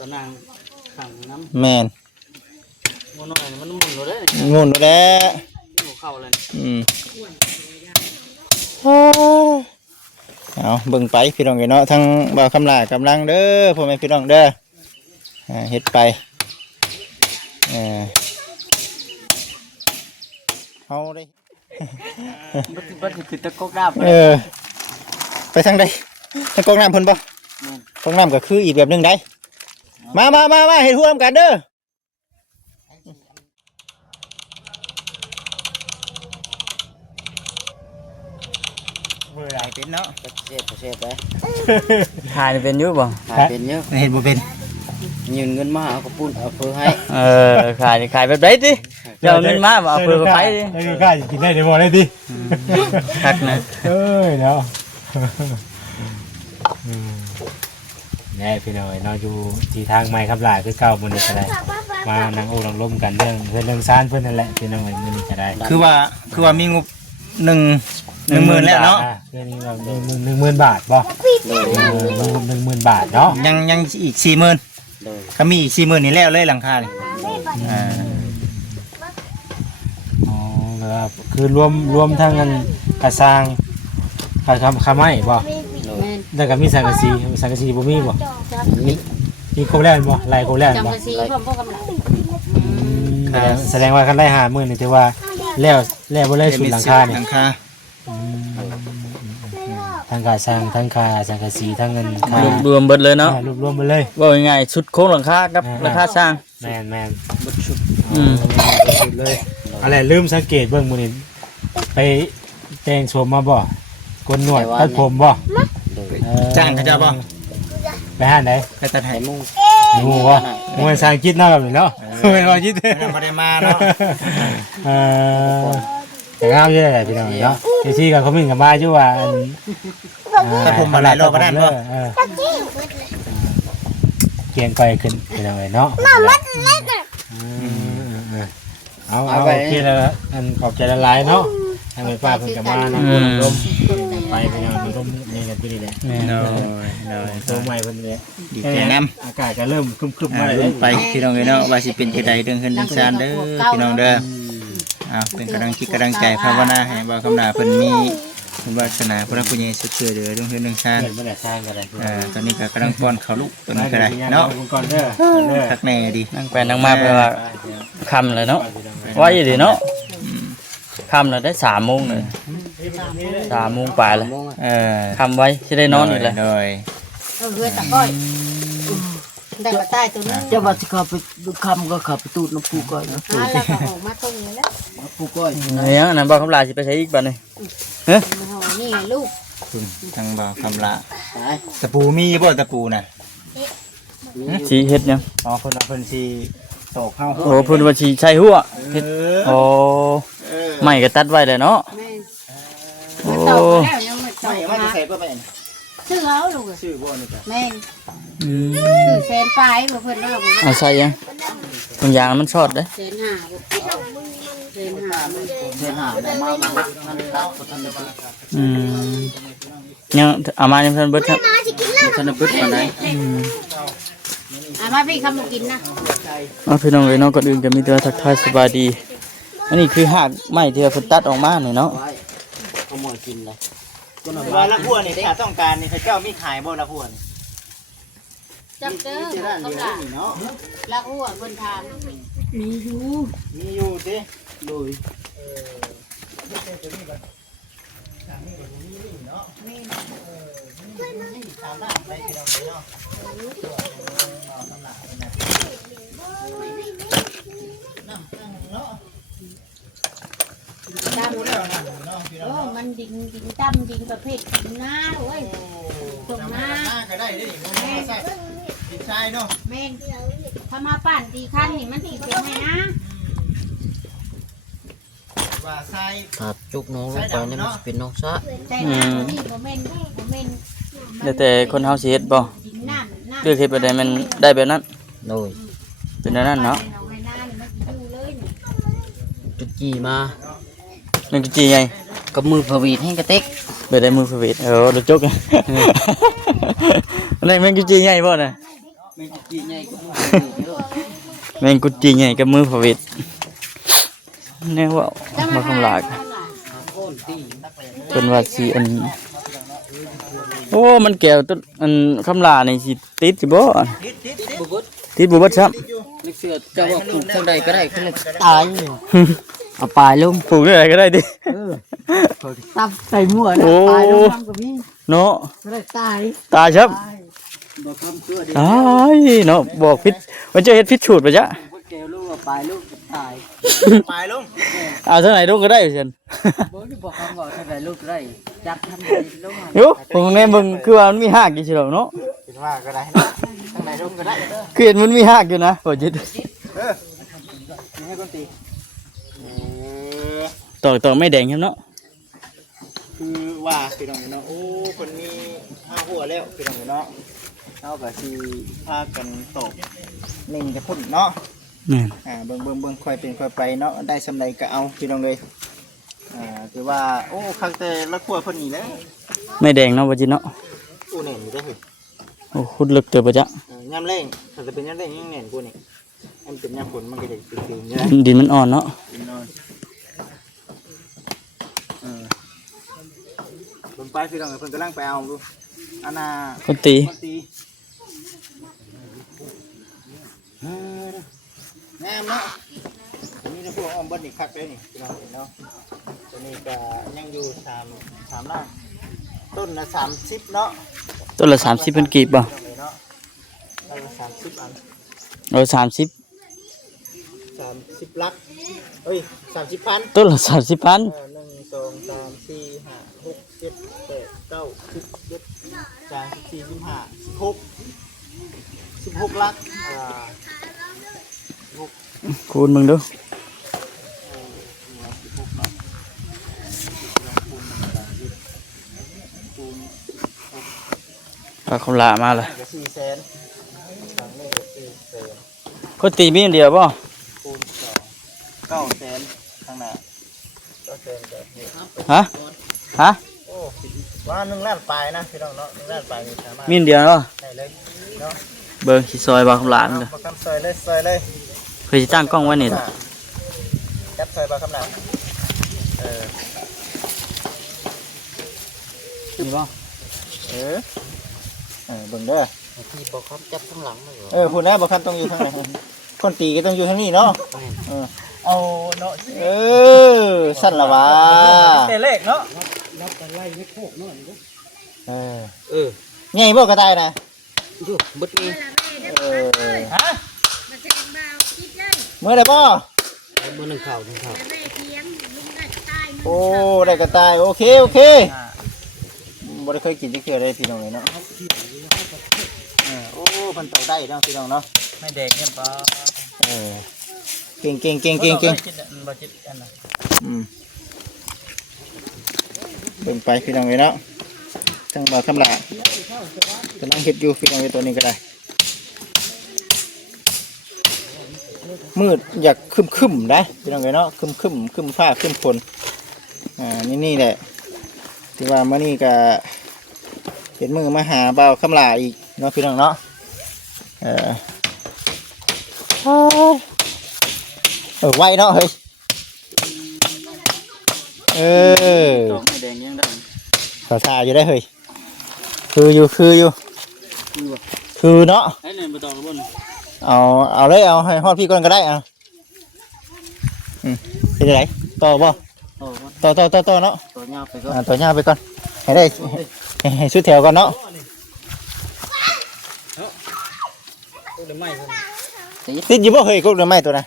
ตะนางขังน้แม่น ำมันน้อยมันหมุนเลย งุ่นแล้ว หัวเข่าเลยเอาเบิ่งไปพี่น้องเนาะทั้งบ่าวคำลากำลังเด้อพ่อแม่พี่น้องเด้อเฮ็ดไปเฮาได้มันคือตะกกดาบไปทางใดทางกองน้ำเพิ่นบ่กองน้ำก็คืออีกแบบนึงได้มาเฮ็ดร่วมกันเด้อบ่ได้เป็นเนาะเสร็จเลย ถ่ายเป็นอยู่บ่ถ่ายเป็นเยอะ เฮ็ดบ่เป็นยืนเงินมาเอากระปุ้นเอาเพื่อให้ขายแบบไหนดิเดี๋ยวเงินมาเอาเพื่อไปดิกล้ากินได้บ่ได้ดิคักนะเนาะแน่พี่น้อยเนาะอยู่ที่ทางใหม่ครับหลายคือเก่ามื้อนี้ก็ได้มานั่งโอ้นั่งล้มกันเรื่องซ่านเพิ่นนั่นแหละพี่น้อยมื้อนี้ก็ได้คือว่ามีงบ10,000แล้วเนาะเรื่องนี้เรา10,000 บาทบ่10,000 บาทเนาะยังอีก 40,000ก็มีอีก 40,000นี่แล้วเลยหลังคานี่อ๋อแล้วคือรวมทั้งเงินกระสร้างค่าไม้บ่แล้วก็มีสังกะสีบ่มีบ่มีครบแล้วบ่ไล่ครบแล้วบ่จังสีพร้อมพวกกำลังแสดงว่าคันได้50,000นี่ถือว่าแล้วบ่เลยสุดหลังคานี่ทั้งค่าสร้างทั้งค่าสังกะสีทั้งเงินรวมเบิดเลยเนาะรวมไปเลยว่าง่ายๆชุดโค้งหลังคากับราคาสร้างแม่นเบิดชุดชุดเลยอะไรลืมสังเกตเบิ่งมื้อนี้ไปแต่งโฉมมาบ่กนหนวดตัดผมบ่จ้างเขาจะบ่ไปหาไหนไปตัดให้มุ้งบ่มุ้งสร้างคิดเนาะแบบนี้เนาะเป็นว่าคิดบ่ได้มาเนาะแต่งามอยู่ได้พี่น้องเนาะที่ก็คอมเมนต์กันมาอยู่ว่าตัดผมมาหลายรอบบ่ได้บ่เกียงไกลขึ้นพี่น้องเนาะเอาโอเคแล้วอันขอบใจละลายเนาะทางไปป้าเพิ่นก็มาเนาะลมไปพี่น้องลมนี่กันพี่นี่แหละตัวใหม่เพิ่นเลยดีใจนำอากาศก็เริ่มครึมๆมาเลยไปพี่น้องเนาะว่าสิเป็นจังได๋เรื่องเฮือนเรื่องซ่านเด้อพี่น้องเด้อเป็นกำลังใจภาวนาให้บ่าวคำนาเพิ่นมีบุญวาสนาพระผู้ใหญ่สุดเชื่อเด้อเรื่องเฮือนเรื่องซ่านตอนนี้ก็กำลังป้อนข้าวลูกเพิ่นก็ได้เนาะทักแน่ดีนั่งไปนั่งมาไปว่าค่ำเลยเนาะไว้ดิเนาะค่ำแล้วได้3 โมงเลย3 โมงป่าเลยค่ำไว้สิได้นอนอีกเลยเฮือตะก้อยได้มาใต้ตัวนี้จะว่าสิขับไปคำก็ขับไปตูดน้ำปูก้อยนะแล้วก็ออกมาตรงนี้แล้วปูก้อยเนี่ยนั่นบ่คำลาสิไปใช้อีกบัดนี้นี่ลูกทางบ่าวคำลาตะปูมีบ่ตะปูน่ะสิเฮ็ดยังเพิ่นสิตอกเฮาโอ้เพิ่นว่าสิใช้หัวเฮ็ดโอ้ไม่ก็ตัดไว้เลยเนาะโอ้ไม่จะใส่เพื่อไปชื่อเขาลูกชื่อบ่นี่จ้ะแม่ชื่อแฟนปลายเพิ่นว่าเอาใส่ยังบางอย่างมันชอดเด้แฟนหามามันเต้าทันได้ยังเอามายังเพิ่นเบิดครับทันได้เบิดปานใดมาพี่คำกินนะพี่น้องเลยเนาะก่อนอื่นก็มีแต่ทักทายสบายดีอันนี้คือหากไม้ที่เพิ่นตัดออกมานี่เนาะขโมยกินเลยว่าละพัวนี่ถ้าต้องการนี่เขาเจ้ามีขายบ่ละพัวนี่จับเด้อต้องการเนาะละหัวเพิ่นทานมีอยู่ติโดยดำโอ้มันดิงดำดิงประเภทดิงหน้าโอ้ยตรงหน้าก็ได้ดิดินทรายเนาะแม่นถ้ามาปั่นตีคันนี่มันตีเป็นไงนะว่าทรายครับจุกน้องลงไปนี่มันเป็นนกซะใจน้ำนี่บ่แม่นแต่คนเฮาสิเฮ็ดบ่เลือกเฮ็ดแบบใดมันได้แบบนั้นโดยเป็นแบบนั้นเนาะจุกจี้มานึกจีไงกับมือผวีดให้กระเต็กเบิดได้มือผวีดรถจกนี่แม่งจีไงบ่น่ะ ไม่กี่ใหญ่ก็มือ แมงกุจีใหญ่กับมือพระเวทแน่ว่ามาคำลากเพิ่นว่าสิอันโอ้มันแก้วต้นอันคำลานี่สิติดสิบ่ติดบ่เบิดซ้ำ นึกเสือจะว่าปลูกทางใดก็ได้คือตายอยู่เอาปลายลง ปลูกได้ก็ได้ดิ ตับใส่หม้อนะ โอ้ ปลายลงน้ำก็มี เนาะ ก็ได้ตาย ตายครับ บ่คำเชื่อดิ ตายเนาะบอกผิดมันจะเฮ็ดผิดสูตรป่ะจ๊ะ บ่แก้วลูกว่าปลายลูกตาย ปลายลง เอาเท่าไหร่ลูกก็ได้ซั่น บ่ได้บอกคำว่าทางใดลูกได้จับทำใดลง อยู่ผมแน่เบิ่งคือว่ามันมีหากอยู่ซื่อดอกเนาะ คิดว่าก็ได้ทางไหนลงก็ได้ คือเห็นมันมีหากอยู่นะบ่จิต ให้คนตี ตอกไม่แดงครับเนาะ คือว่าพี่น้องเนาะโอ้คนมี5หัวแล้วพี่น้องเนาะเอาก็สิพากันตกเน่งจะพุ่นเนาะ นี่น เบิ่งค่อยเป็นค่อยไปเนาะได้สำไรก็เอาพี่น้องเลยคือว่าโอ้ครั้งแต่ละขั้วเพิ่นนี่แหละ ไม่แดงเนาะบ่จิตเนาะ โอ้แน่นอยู่เด้อเฮ้ย โอ้ขุดลึกเติบป่ะจ๊ะ ยามแรงถ้าจะเป็นยามแรงยังแน่นกว่านี่มันเป็นยามฝนมันก็จะตึงๆใช่ไหม ดินมันอ่อนเนาะ นอนลงไปพี่น้องเพิ่นกำลังไปเอาดูอันน่ะ คนตี คนตีงามเนาะนี่นะพวกอ้อมเบิ้ลนี่คักเลยนี่พี่น้องเห็นเนาะตัวนี้ก็ยังอยู่3ล้านต้นละ30เนาะ ต้นละ30เป็นกีบบ่ เนาะต้นละ30อัน เอา30 30ลักเอ้ย30,000 ต้นละ30,000 1 2 3 4 5 6 7 8 9 10 11 12 13 14 15 16 16ลักคูณมึงดูเอาคำลามาเลย ก็400,000ทางนี้ก็400,000 คนตีมีอันเดียวป่ะ คูณ2 900,000ทางหน้า900,000ก็นี่ ฮะ โอ้ว่า1ล้านปลายนะพี่น้องเนาะ1ล้านปลายนี่สามารถ มีอันเดียวเนาะ ได้เลยเนาะ เบิ่งสิซอยบาคำลามันเด้อ ประคำซอยเลย เพื่อสิตั้งกล้องไว้นี่ล่ะ จับซอยบาคำหนักนี่บ่เบิ่งเด้อ ที่บอกคำจับข้างหลังมาอยู่ พูดแล้วบาคำต้องอยู่ทางไหนคนตีก็ต้องอยู่ทางนี้เนาะเอาเนาะสั้นละวะเตะเลขเนาะ รับกันไล่ไม่โคกน้อย ไงบ่กระต่ายนะ อยู่บึดนี้ ฮะเมื่อไรบ่ เมื่อหนึ่งข่าว โอ้ได้กระต่ายโอเคบ่ได้เคยกินจักเทื่อได้พี่น้องเลยเนาะโอ้มันตกได้เนาะพี่น้องเนาะ ไม่แดงเนี่ยป่ะ เก่งเบิ่งไปพี่น้องเลยเนาะทั้งบ่าวคำลากำลังเฮ็ดอยู่พี่น้องเลยตัวนี้ก็ได้มืดอยากคึมๆนะพี่น้องเลยเนาะคึมฟ้าคึมฝนนี่แหละที่ว่ามื้อนี้ก็เป็นมือมาหาบ่าวคำลาอีกเนาะพี่น้องเนาะไวเนาะเฮ้ยไม่แดงยังได้ ขอทาอยู่ได้เฮ้ยคือเนาะ ไอ้เนี่ยบ่ต้องบ่น เอาเลยเอาให้ฮอดพี่ก่อนก็ได้เป็นไรต่อบ่ต่อเนาะ ตัวเงาไปก็ ต่อยาวไปก่อนให้ได้ให้ชุดแถวก่อนเนาะ เดี๋ยวไม่เพิ่น ติดอยู่บ่เฮ้ยกูเดี๋ยวไม่ตัวนะ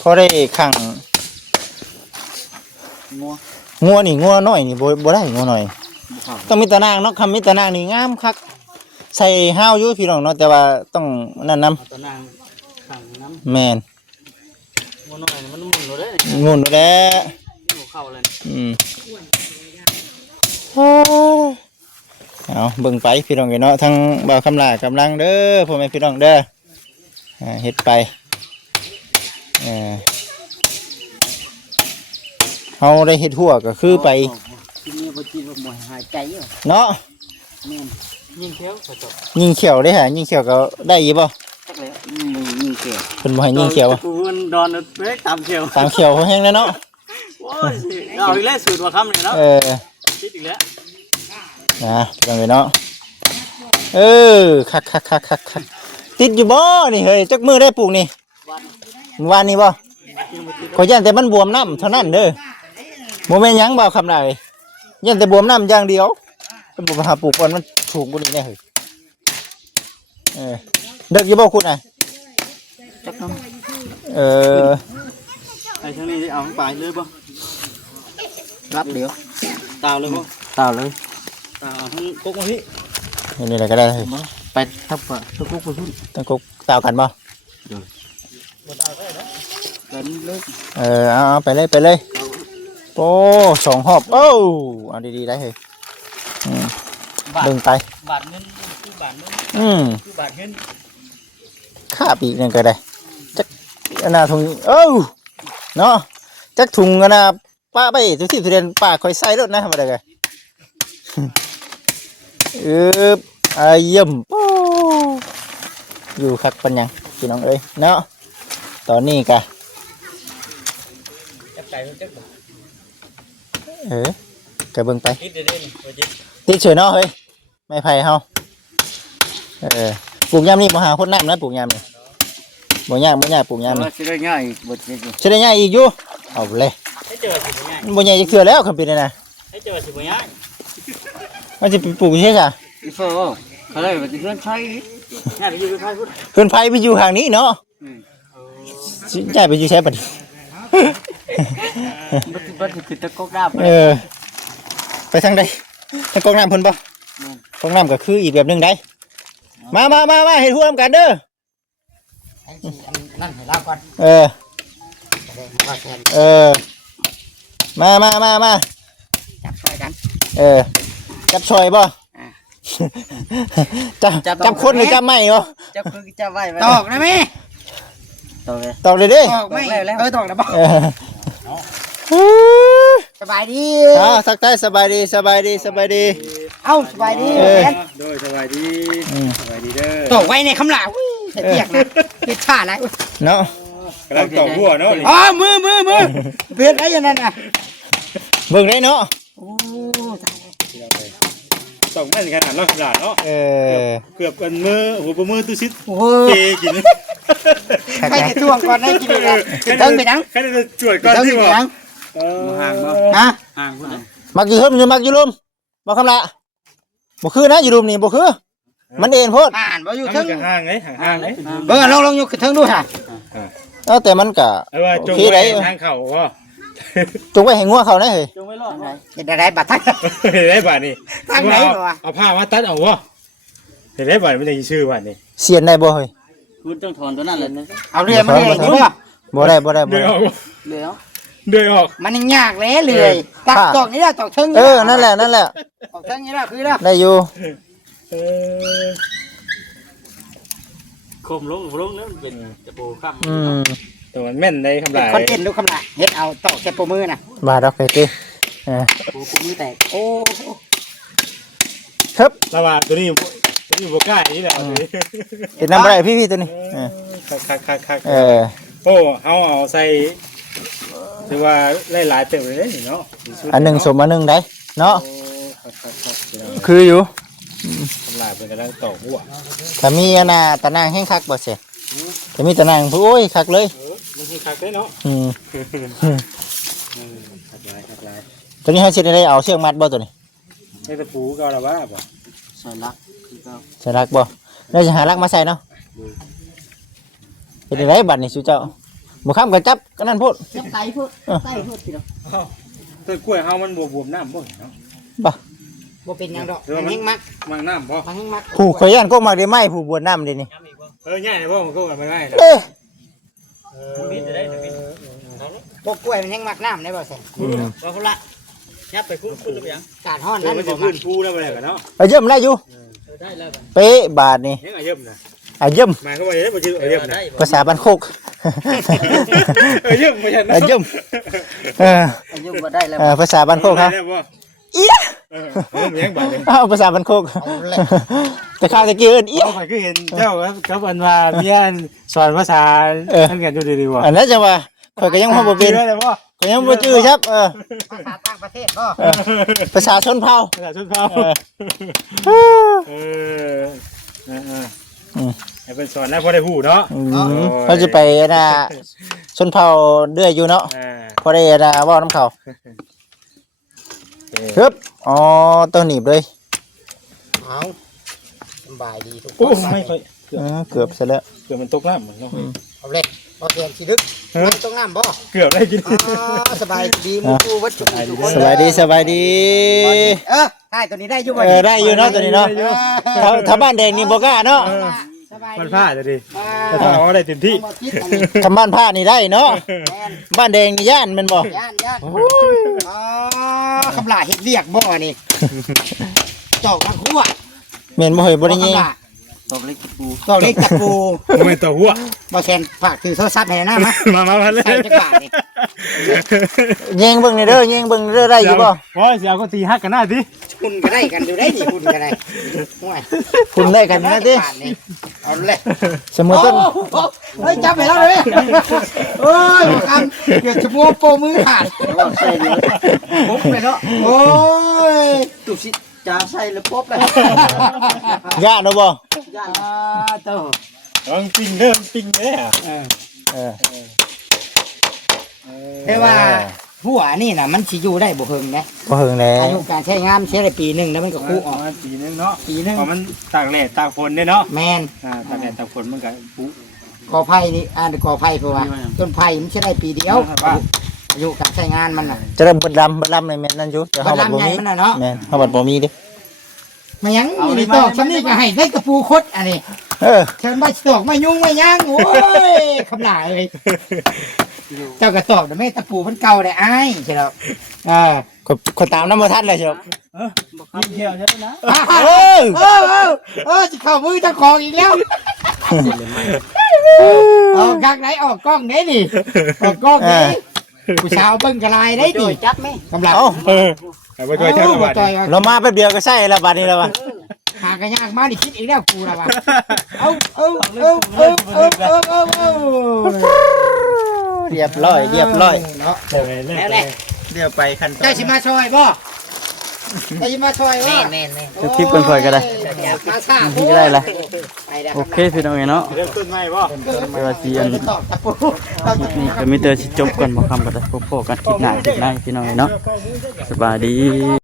พอได้ขังงัวนี่งัวน้อยนี่บ่ได้งัวน้อยต้องมีตะนางเนาะคำมีตะนางนี่งามคักใส่ห้าวอยู่พี่น้องเนาะแต่ว่าต้องนั่นนำ ตัวนางขังน้ แม่น ำมันน้อยมันหมุนเลย งุ่นแล้ว หัวเข่าเลย เอาเบิ่งไปพี่น้องเนาะทั้งบ่าวคำลากำลังเด้อพ่อแม่พี่น้องเด้อเฮ็ดไปเฮาได้เฮ็ดหัวก็คือไป ที่นี่บ่กินบ่หายใจอยู่ เนาะ ยิงเขียวเขาจบ ยิงเขียวได้ฮะยิงเขียวก็ได้อยู่บ่ จักแล้วยิงเกี่ยว เพิ่นบ่ให้ยิงเขียวบ่ กูมันดอนเป๊กตามเขียว ตามเขียวเขาแห้งแล้วเนาะ โอ้ยเอาอีกแล้วสูตรว่าคำเลยเนาะ ติดอีกแล้ว นะจังเลยเนาะคักติดอยู่บ่นี่เฮ้ยจักมือได้ปลูกนี่วานนี้บ่ขอย่านแต่มันบวมน้ำเท่านั้นเด้อบ่แม่นหยังบ่คำใดย่านแต่บวมน้ำอย่างเดียวก็บ่หาปลูกก่อนมันถูกบ่นี่แน่เฮ้ยเด็กอยู่บ่คุณน่ะ จักน้ ไอ้ทั้งนี้เอาไปเลยป่ะ รับเดี๋ยว ตาวเลยป่ะ ตาวเลย ตาวทั้งกุ๊กมาพี่ นี่แหละก็ได้เฮ้ย ไปทับปะทุกไปพุ่น ต้องกกตาวกันบ่ กันเลย เอาไปเลยโอ้2 หอบโอ้เอาดีๆได้เฮ้ยเบิ่งไป บาทเงินคือบาทเงิน คือบาทเงิน ค่าปีกนึงก็ได้จักอันน่ะถุงเนาะจักถุงอันน่ะป้าไปทุกที่ทุเรียนป้าคอยใส่รถนะบ่ได้ก็เยี่ยมโอ้อยู่คักปันยังพี่น้องเอ้ยเนาะตอนนี้กะ จับใจจับ กะเบิ่งไป คิดเด่นๆจิต ติดเฉยเนาะเฮ้ยไม่ไผ่เฮาปลูกยามนี่บ่หาคนน้ำนะปลูกยามนี่บ่ยากปลูกยามนี่ สิได้ง่ายบ่สิ สิได้ง่ายอีกอยู่เอาเลย ให้เจอสิบ่ง่าย บ่ใหญ่จักเทื่อแล้วคันเป็นน่ะ ให้เจอสิบ่ง่าย มันสิไปปลูกใช่จ้ะ อีโฟอะไรบ่สิเรื่องใช้ ง่ายไปอยู่ใครพูด เพิ่นไผไปอยู่ทางนี้เนาะสิย้ายไปอยู่ใช้บัดนี้ บ่สิคือตะกกดาบ ไปทางใดทางกองน้ำเพิ่นบ่กองน้ำก็คืออีกแบบหนึงได้มาเฮ็ดร่วมกันเด้อ นั่นให้เราก่อน มา จับช่วยกัน จับชอยบ่จับคนหรือจับไม้บ่ จับคือจับไว้ตอกนะแม่ตอกเลย ตอกเลยเด้ ตอกไม่ตอกแล้วบ่สบายดี สักท้ายสบายดี เอ้าสบายดี โดยสบายดีเด้อ ตอกไว้ในคำลาเปียกนะติดท่าแล้ว เนาะ กำลังตอกหัวเนาะนี่ อ๋อมือเพี้ยนได้ยังนั่นน่ะ เบิ่งได้เนาะ โอ้ ตอกแม่นขนาดเนาะขนาดเนาะ เกือบกันมือหัวมือตู้ชิด โห เจกิน ใครจะท่วงก่อนได้กินเลยเติมไปนัง แค่นั้นจะจวดก่อน เติม ที่ ไป บ่ นัง ห่างบ่ ฮะ ห่างพูดนะ มักอยู่เฮิมอยู่มักอยู่ลุมบ่คำละบ่คือนะอยู่ลุมนี่บ่คือมันเอ็นโพด อ่านบ่อยู่ ทั้ ทึ ง ง ห่างไงห่างไง เบิ่งลงอยู่ทึงดูฮะ แต่มันก็ เอาว่า โอ จง เค ไว้ ได้ ทางเข่าบ่ จงไว้ให้งัวเขานะเฮ้ย จงไว้รอดนะ เห็นได้บัตรทัก ได้บาทนี่ ทางไหนบ่วะ เอาผ้ามาตัดเอาบ่เห็นได้บาทมันจะชื่อว่านี่ เสียนได้บ่เฮ้ย คุณต้องถอนตัวนั้นเลยนะ เอาเรือมาเลยอยู่บ่ บ่ได้ เดือยออก เดี๋ยว เดือยออก มันยากเลยเลยตักตอกนี่ละตอกทึง นั่นแหละ ตอกทึงนี่ละคือละ ได้อยู่ เออ คมลงแล้วมันเป็นตะปูข้าม แต่มันแม่นในคำลาย คอนเทนต์ดูคำละเฮ็ดเอาตอกแค่ปมือน่ะ บาดอกไก่ติ ปูมือแตกโอ้ ครับ ระหว่างตัวนี้บ่กล้านี่แหละ เห็นน้ำบ่ได้พี่ตัวนี้ คักโอ้เอาใส่ถือว่าหลายๆเต็มเลยนี่เนาะ อันหนึ่งสมอันหนึ่งได้เนาะคืออยู่ ทำลายเป็นกำลังต่อหัว แต่มีอันน่ะตะนางแห้งคักบ่เสร็จแต่มีตะนางโอ้ยคักเลย มันคือคักได้เนาะคักลาย ตัวนี้เฮาสิได้เอาเชือกมัดบ่ตัวนี้ ให้ตะปูก็เอาละว่าบ่ สวยลักคือเก่า ใส่รักบ่เราจะหารักมาใส่เนาะเป็นไรบัดนี่สุเจ้าบ่ค้ำก็จับก็นั่นพูด จับไก่พูดไก่พูดสิเนาะ ต้นกล้วยเฮามันบวมน้ำบ่เนาะ บ่เป็นหยังดอกมันแห้งมัก มันน้ำบ่ มันแห้งมัก ผู้ข่อยย่านก็มักได้ไม้ผู้บวชน้ำเด้นี่ ง่ายบ่มันก็ไม่ง่ายนะ เอ้ย มิดจะได้มิด พวกกล้วยมันแห้งมักน้ำได้บ่แซ่ ว่าเขาละยับไปคุ้นหรือยัง กาดฮ้อน นั่ นั่ น น มัน บ่ จะ มั พื้ ก นปูแล้วไปกันเนาะ เอาเยี่ยมได้อยู่ ได้แล้ว เป๊ะบาทนี่ ยังอาเยิมนะ เอาเยี่ยม หมายเขาว่าจะได้บ่ชื่ออาเยิมนะ ภาษาบ้านโคก อาเยิมไม่ใช่นะ เอาเยี่ยม อายุบ่ได้แล้ว ภาษาบ้านโคกครับ ได้บ่ เอี้ย เลี้ยงบัดเลย อ้าวภาษาบันโคกแต่ข้าวตะกี้เอิ้นเอี้ย เขาก็เห็นเจ้าครับอันว่าเมียสอนภาษาท่านกันอยู่ดีๆว่ะ อันนั้นจังว่าข่อยก็ยังพอบ่เป็น เลยพ่อ ข่อยยังบ่จื้อครับภาษาต่างประเทศก็ ภาษาชนเผ่า ภาษาชนเผ่าให้เป็นสอนแล้วพอได้หูเนาะ เขาจะไปน่ะชนเผ่าเรื่อยอยู่เนาะพอได้น่ะเว้าน้ำเขาฮึบอ๋อตัวหนีบเลย เอาสบายดีทุกค โอ้ น ไม่ค่อย เกือบเสร็จแล้ว เกือบมันตกน้ำเหมือนกัน เอาเลยบ่เทียนสิลึกมันต้องน้ำบ่ เกือบได้กิน สบายดีหมู่คู่วัดจุทุกคน สบายดีสบายดี ได้ตัวนี้ได้อยู่บ่ ได้อยู่เนาะตัวนี้เนาะถ้าบ้านแดงนี่บ่กล้าเนาะ สบาย มันพลาดจะดิแต่ถ้าเอาได้เต็มที่ ทำบ้านผ้านี่ได้เนาะบ้านแดงนี่ย่านแม่นบ่ ย่านคำลาเฮ็ดเรียกบ่นี่จอกทั้งคู่ แม่นบ่เฮ้ยบ่ได้ยิง ตอกเล็กตะปู ไม่ต่อหัว บ่แซนฝากถือโทรศัพท์ให้นะมา มาเลย ใส่จักบาทนี่ ยิงเบิ่งนี่เด้อยิงเบิ่งเด้อได้อยู่บ่ โอ้ยเสียก็ตีฮักกันหน้าดิ คุณก็ได้กันอยู่ได้นี่คุณก็ได้ห่วย คุณได้กันนะติ เอาเลย เสมอต้น เฮ้ยจับไปแล้วเลยโอ้ยคำเกือบจะมัวโปมือขาดปุ๊บไปแล้วโอ้ยตุสิจ้าใส่แล้วปุ๊บเลย ย่านเนาะบ่ เจ้า ลองปิ้งเริ่มปิ้งเนี่ย แต่ว่าหัวนี่น่ะมันสิอยู่ได้บ่เพิ่งนะ บ่เฮิงแล้ว อายุการใช้งานใช้ได้ปีหนึงแล้วมันก็คู่ออก ปีนึงเนาะ ปีหนึง เพราะมันตากแดดตากฝนเนี่ยเนาะ แมน ตากแดดตากฝนมันก็ปุ๊ กอไผ่นี่กอไผ่เพราะว่าต้นไผ่มันใช้ได้ปีเดียวอายุการใช้งานมันน่ะ จะได้เบิดลำในแม่นนั่นอยู่แต่เฮาบัดบ่มี มันน่ะเนาะ แม่นเฮาบัดบ่มีเด้ มายังอยู่ในตอกชั้นนี้ก็ให้ได้กระปูคดอันนี้ เชิญมาตอกมายุ่งมาย่างโอ้ยคำหนาเลยเจ้ากระตอกแต่ไม่ตะปูมันเก่าได้อ้ายใช่แล้วคนตามน้ำบ่ทันเลยใช่บ่ ยิ่งเที่ยวใช่ไหมนะ จะเข้ามือเจ้าของอีกแล้วออกกลางไหนออกกล้องไหนนี่ออกกล้องไหนผู้สาวเบิ่งกระไรได้ดิจับไหมกำลังไปช่วยเช่าบ้าน เรามาแป๊บเดียวก็ใช่แล้วบัดนี้แล้วว่ะ หากระยากมาดิคิดอีกแล้วกูแล้วว่ะเอาเรียบร้อยเเนาะ แล้ว เดี๋ยวไปขั้นตอน เจ้าชิมาช่วยบ่เจ้าชิมาช่วยบ่ แม่น จะคลิปกันค่อยก็ได้ มาซ่า นี่ก็ได้ละ ไปเด้อ โอเคพี่น้องเนาะ เริ่มต้นใหม่ป่ะ เดี๋ยวว่าสิอัน ตอกตะปู คลิปนี้ก็มีแต่สิจบกันบ่คำก็ได้พบกันคลิปหน้าพี่น้องเนาะสบายดี